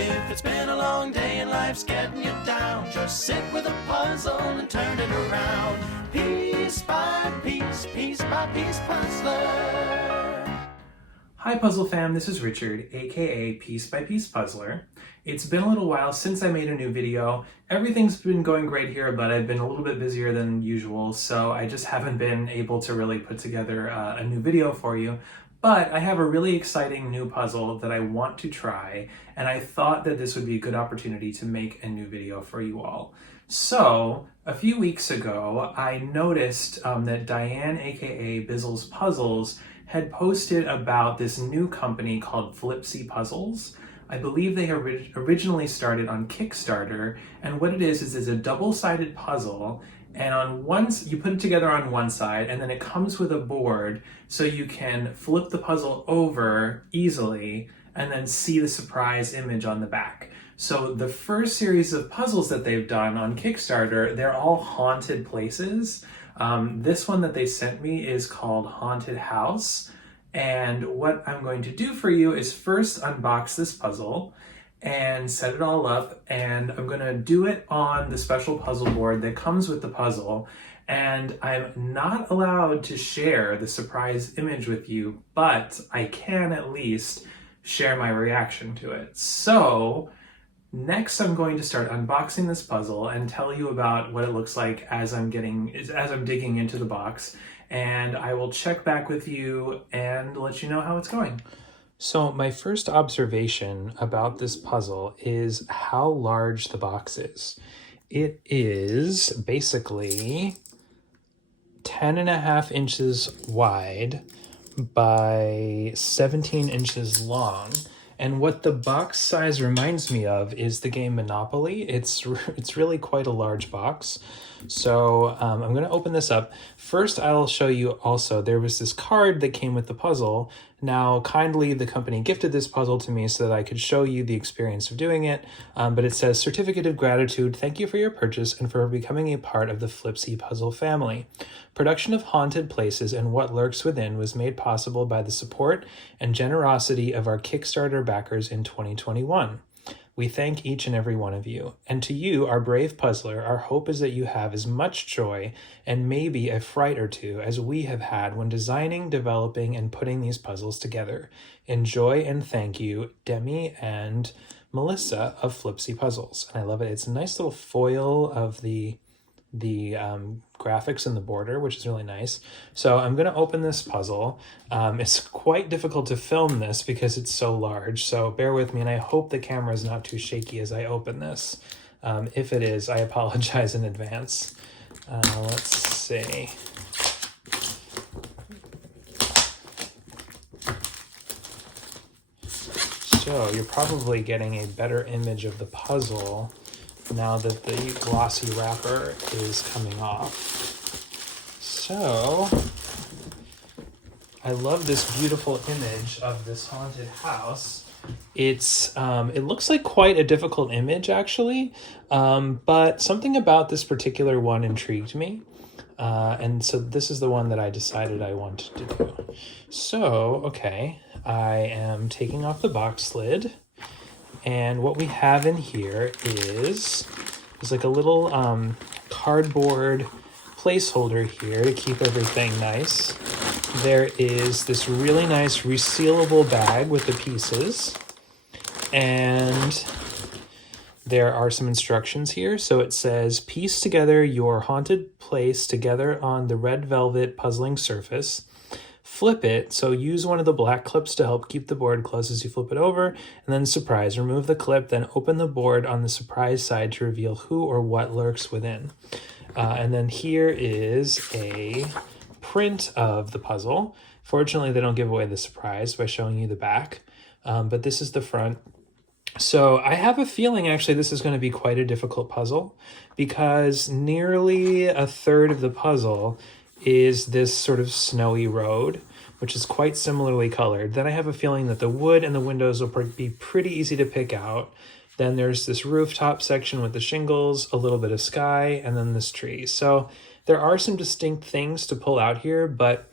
If it's been a long day and life's getting you down, just sit with a puzzle and turn it around. Piece by piece puzzler. Hi Puzzle Fam, this is Richard, aka Piece by Piece Puzzler. It's been a little while since I made a new video. Everything's been going great here, but I've been a little bit busier than usual, so I just haven't been able to really put together a new video for you. But I have a really exciting new puzzle that I want to try, and I thought that this would be a good opportunity to make a new video for you all. So, a few weeks ago, I noticed that Diane, aka Bizzle's Puzzles, had posted about this new company called Flipsi Puzzles. I believe they originally started on Kickstarter, and what it is it's a double-sided puzzle, and you put it together on one side, and then it comes with a board so you can flip the puzzle over easily and then see the surprise image on the back. So the first series of puzzles that they've done on Kickstarter, they're all haunted places. This one that they sent me is called Haunted House. And what I'm going to do for you is first unbox this puzzle and set it all up, and I'm going to do it on the special puzzle board that comes with the puzzle, and I'm not allowed to share the surprise image with you, but I can at least share my reaction to it. So next I'm going to start unboxing this puzzle and tell you about what it looks like as I'm digging into the box, and I will check back with you and let you know how it's going. So my first observation about this puzzle is how large the box is. It is basically 10.5 inches wide by 17 inches long. And what the box size reminds me of is the game Monopoly. It's really quite a large box. So I'm going to open this up. First, I'll show you also, there was this card that came with the puzzle. Now, kindly, the company gifted this puzzle to me so that I could show you the experience of doing it. But it says, "Certificate of Gratitude. Thank you for your purchase and for becoming a part of the Flipsi Puzzle family. Production of Haunted Places and What Lurks Within was made possible by the support and generosity of our Kickstarter backers in 2021. We thank each and every one of you. And to you, our brave puzzler, our hope is that you have as much joy and maybe a fright or two as we have had when designing, developing, and putting these puzzles together. Enjoy and thank you, Demi and Melissa of Flipsi Puzzles." And I love it. It's a nice little foil of the graphics in the border, which is really nice. So I'm going to open this puzzle. It's quite difficult to film this because it's so large, so bear with me, and I hope the camera is not too shaky as I open this. If it is, I apologize in advance. Let's see. So you're probably getting a better image of the puzzle now that the glossy wrapper is coming off. So, I love this beautiful image of this haunted house. It looks like quite a difficult image actually, but something about this particular one intrigued me. And so this is the one that I decided I wanted to do. So, okay, I am taking off the box lid. And what we have in here is like a little cardboard placeholder here to keep everything nice. There is this really nice resealable bag with the pieces. And there are some instructions here. So it says, "Piece together your haunted place together on the red velvet puzzling surface. Flip it, so use one of the black clips to help keep the board closed as you flip it over, and then surprise. Remove the clip, then open the board on the surprise side to reveal who or what lurks within." And then here is a print of the puzzle. Fortunately, they don't give away the surprise by showing you the back, but this is the front. So I have a feeling actually this is going to be quite a difficult puzzle because nearly a third of the puzzle is this sort of snowy road, which is quite similarly colored. Then I have a feeling that the wood and the windows will be pretty easy to pick out. Then there's this rooftop section with the shingles, a little bit of sky, and then this tree. So there are some distinct things to pull out here, but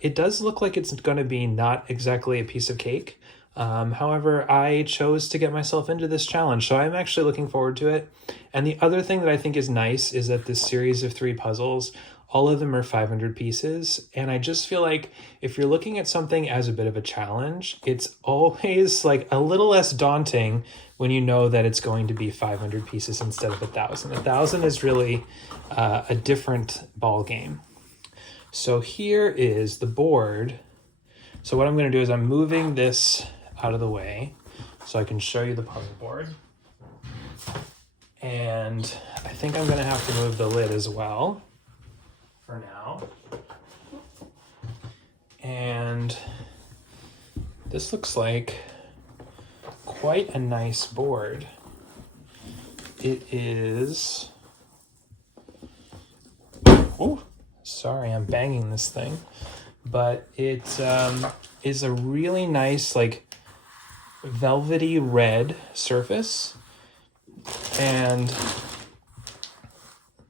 it does look like it's going to be not exactly a piece of cake. However, I chose to get myself into this challenge, so I'm actually looking forward to it. And the other thing that I think is nice is that this series of 3 puzzles, all of them are 500 pieces. And I just feel like if you're looking at something as a bit of a challenge, it's always like a little less daunting when you know that it's going to be 500 pieces instead of 1,000. 1,000 is really a different ball game. So here is the board. So what I'm going to do is I'm moving this out of the way so I can show you the puzzle board. And I think I'm going to have to move the lid as well for now. And this looks like quite a nice board. It is... Oh, sorry, I'm banging this thing. But it is a really nice, like, velvety red surface, and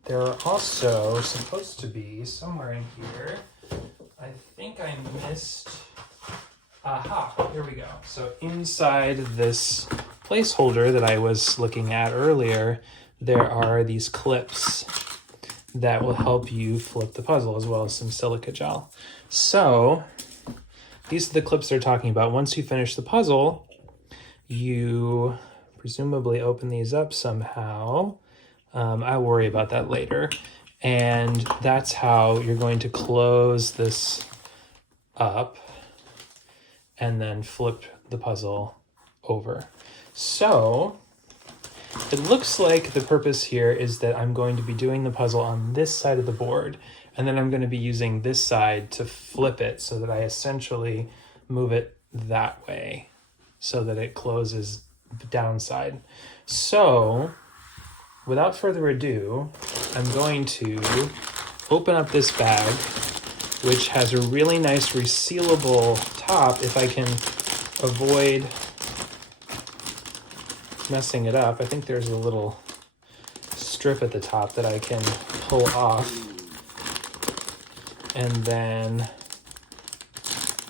there are also supposed to be somewhere in here, I think I missed, aha, here we go. So inside this placeholder that I was looking at earlier, there are these clips that will help you flip the puzzle, as well as some silica gel. So these are the clips they're talking about. Once you finish the puzzle, you presumably open these up somehow. I'll worry about that later. And that's how you're going to close this up and then flip the puzzle over. So it looks like the purpose here is that I'm going to be doing the puzzle on this side of the board, and then I'm going to be using this side to flip it so that I essentially move it that way so that it closes the downside. So without further ado, I'm going to open up this bag, which has a really nice resealable top if I can avoid messing it up. I think there's a little strip at the top that I can pull off. And then,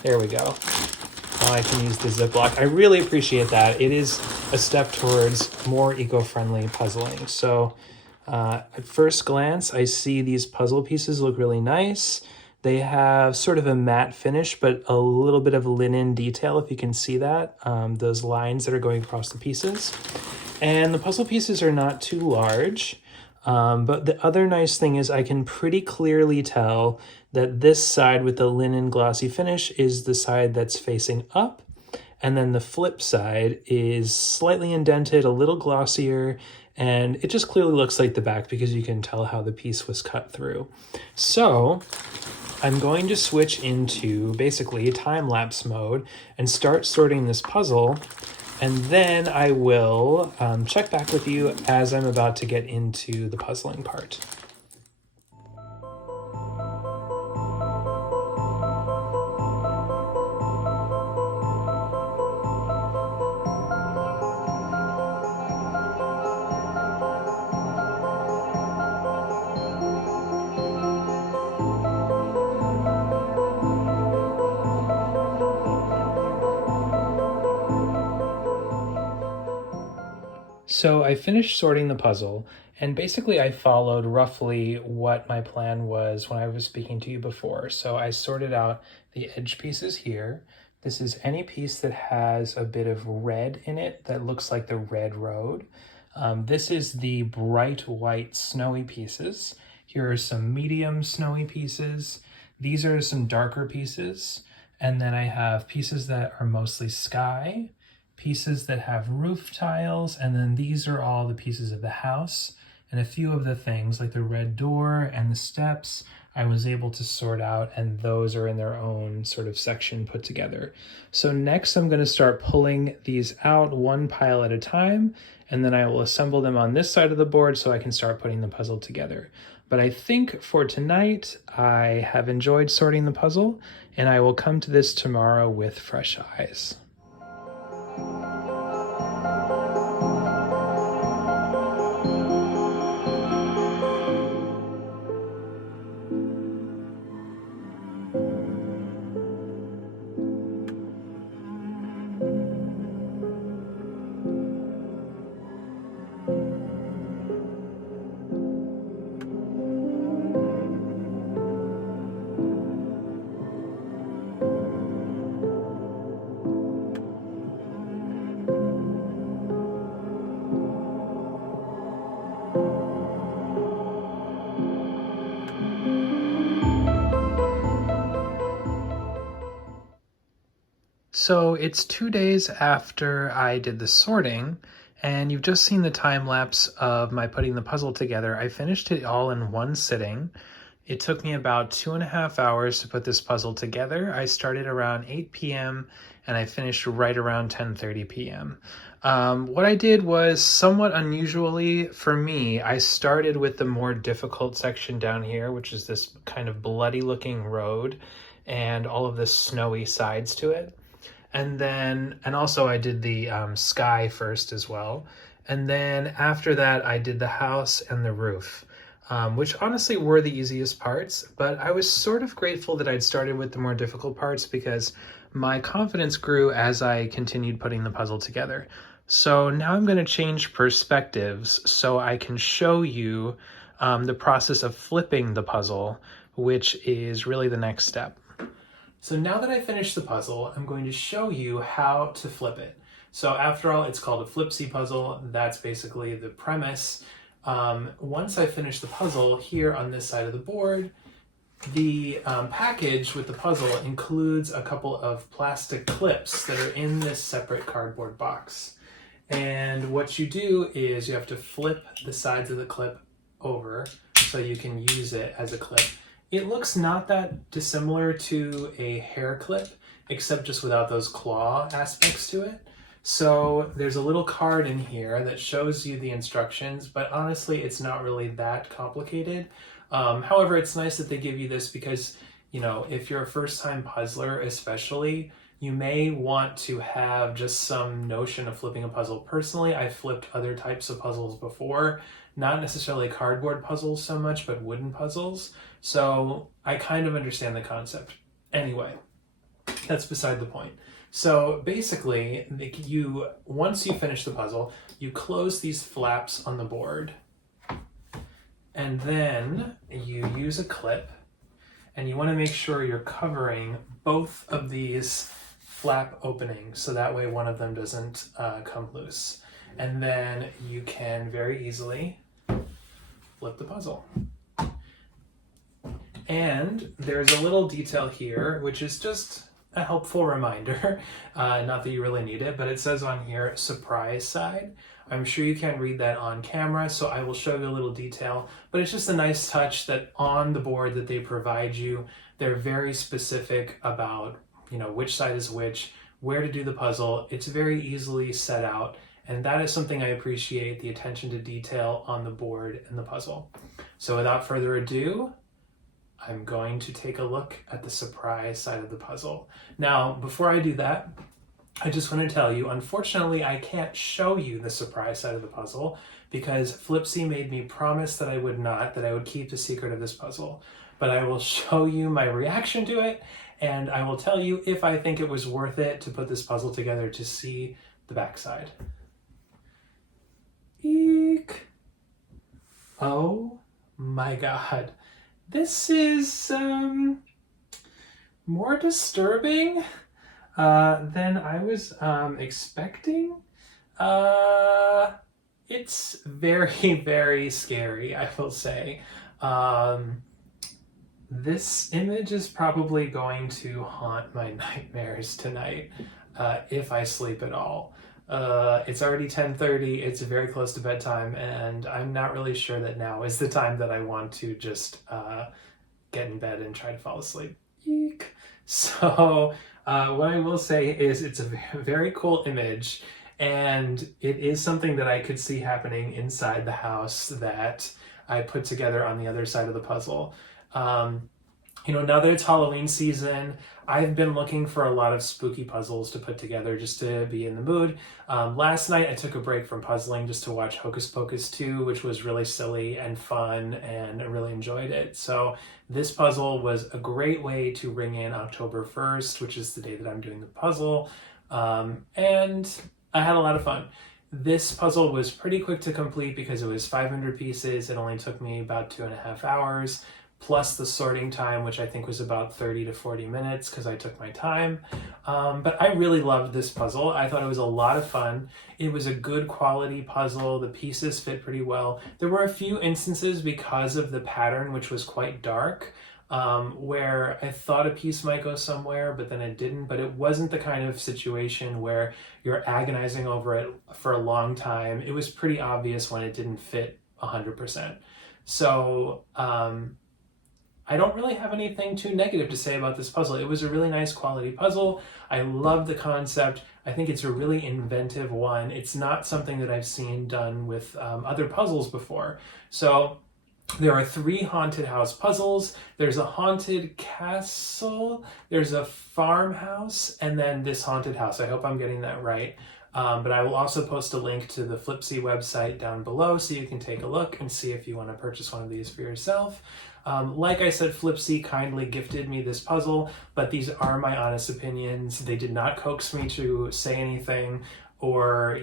there we go. Now I can use the Ziploc. I really appreciate that. It is a step towards more eco-friendly puzzling. So at first glance, I see these puzzle pieces look really nice. They have sort of a matte finish, but a little bit of linen detail, if you can see that, those lines that are going across the pieces. And the puzzle pieces are not too large, but the other nice thing is I can pretty clearly tell that this side with the linen glossy finish is the side that's facing up, and then the flip side is slightly indented, a little glossier, and it just clearly looks like the back because you can tell how the piece was cut through. So I'm going to switch into basically time-lapse mode and start sorting this puzzle, and then I will check back with you as I'm about to get into the puzzling part. So I finished sorting the puzzle, and basically I followed roughly what my plan was when I was speaking to you before. So I sorted out the edge pieces here. This is any piece that has a bit of red in it that looks like the red road. This is the bright white snowy pieces. Here are some medium snowy pieces. These are some darker pieces. And then I have pieces that are mostly sky, pieces that have roof tiles, and then these are all the pieces of the house. And a few of the things like the red door and the steps I was able to sort out, and those are in their own sort of section put together. So next I'm going to start pulling these out one pile at a time, and then I will assemble them on this side of the board so I can start putting the puzzle together. But I think for tonight I have enjoyed sorting the puzzle, and I will come to this tomorrow with fresh eyes. So it's 2 days after I did the sorting, and you've just seen the time lapse of my putting the puzzle together. I finished it all in one sitting. It took me about 2.5 hours to put this puzzle together. I started around 8 p.m. and I finished right around 10:30 p.m. What I did was somewhat unusually for me. I started with the more difficult section down here, which is this kind of bloody looking road and all of the snowy sides to it. And also I did the sky first as well. And then after that, I did the house and the roof. Which honestly were the easiest parts, but I was sort of grateful that I'd started with the more difficult parts because my confidence grew as I continued putting the puzzle together. So now I'm going to change perspectives so I can show you the process of flipping the puzzle, which is really the next step. So now that I finished the puzzle, I'm going to show you how to flip it. So after all, it's called a Flipsi puzzle. That's basically the premise. Once I finish the puzzle here on this side of the board, the package with the puzzle includes a couple of plastic clips that are in this separate cardboard box. And what you do is you have to flip the sides of the clip over so you can use it as a clip. It looks not that dissimilar to a hair clip, except just without those claw aspects to it. So there's a little card in here that shows you the instructions, but honestly, it's not really that complicated. However, it's nice that they give you this because, you know, if you're a first-time puzzler especially, you may want to have just some notion of flipping a puzzle. Personally, I've flipped other types of puzzles before, not necessarily cardboard puzzles so much, but wooden puzzles. So I kind of understand the concept. Anyway, that's beside the point. So basically, once you finish the puzzle, you close these flaps on the board, and then you use a clip, and you want to make sure you're covering both of these flap openings, so that way one of them doesn't come loose. And then you can very easily flip the puzzle. And there's a little detail here, which is just a helpful reminder, not that you really need it, but it says on here, surprise side. I'm sure you can't read that on camera, so I will show you a little detail, but it's just a nice touch that on the board that they provide you, they're very specific about, you know, which side is which, where to do the puzzle. It's very easily set out, and that is something I appreciate, the attention to detail on the board and the puzzle. So without further ado, I'm going to take a look at the surprise side of the puzzle. Now, before I do that, I just want to tell you, unfortunately, I can't show you the surprise side of the puzzle because Flipsi made me promise that I would keep the secret of this puzzle. But I will show you my reaction to it, and I will tell you if I think it was worth it to put this puzzle together to see the backside. Eek! Oh my God. This is more disturbing than I was expecting. It's very, very scary, I will say. This image is probably going to haunt my nightmares tonight if I sleep at all. It's already 10:30, it's very close to bedtime, and I'm not really sure that now is the time that I want to just get in bed and try to fall asleep. Eek. So what I will say is it's a very cool image, and it is something that I could see happening inside the house that I put together on the other side of the puzzle. You know, now that it's Halloween season, I've been looking for a lot of spooky puzzles to put together just to be in the mood. Last night I took a break from puzzling just to watch Hocus Pocus 2, which was really silly and fun, and I really enjoyed it. So this puzzle was a great way to ring in October 1st, which is the day that I'm doing the puzzle. And I had a lot of fun. This puzzle was pretty quick to complete because it was 500 pieces. It only took me about 2.5 hours. Plus the sorting time, which I think was about 30 to 40 minutes because I took my time. But I really loved this puzzle. I thought it was a lot of fun. It was a good quality puzzle. The pieces fit pretty well. There were a few instances because of the pattern, which was quite dark, where I thought a piece might go somewhere, but then it didn't. But it wasn't the kind of situation where you're agonizing over it for a long time. It was pretty obvious when it didn't fit 100%. So I don't really have anything too negative to say about this puzzle. It was a really nice quality puzzle. I love the concept. I think it's a really inventive one. It's not something that I've seen done with other puzzles before. So there are 3 haunted house puzzles. There's a haunted castle, there's a farmhouse, and then this haunted house. I hope I'm getting that right. But I will also post a link to the Flipsi website down below so you can take a look and see if you want to purchase one of these for yourself. Like I said, Flipsi kindly gifted me this puzzle, but these are my honest opinions. They did not coax me to say anything or,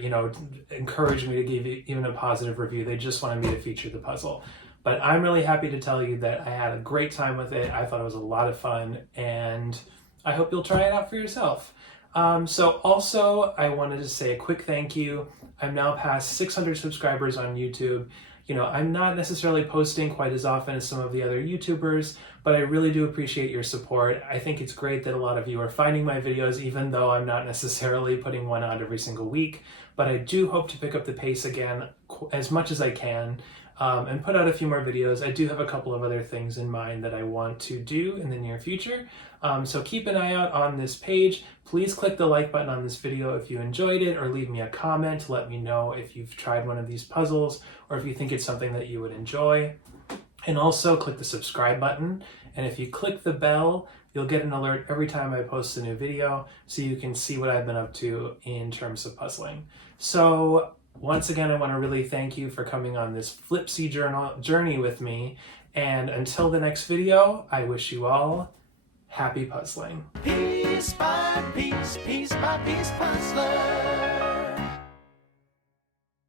encourage me to give even a positive review. They just wanted me to feature the puzzle. But I'm really happy to tell you that I had a great time with it. I thought it was a lot of fun, and I hope you'll try it out for yourself. So also, I wanted to say a quick thank you. I'm now past 600 subscribers on YouTube. I'm not necessarily posting quite as often as some of the other YouTubers, but I really do appreciate your support. I think it's great that a lot of you are finding my videos, even though I'm not necessarily putting one out every single week. But I do hope to pick up the pace again as much as I can. And put out a few more videos. I do have a couple of other things in mind that I want to do in the near future. So keep an eye out on this page. Please click the like button on this video if you enjoyed it, or leave me a comment to let me know if you've tried one of these puzzles or if you think it's something that you would enjoy. And also click the subscribe button. And if you click the bell, you'll get an alert every time I post a new video so you can see what I've been up to in terms of puzzling. So once again, I want to really thank you for coming on this Flipsi journey with me. And until the next video, I wish you all happy puzzling. Piece by piece, piece by piece puzzler.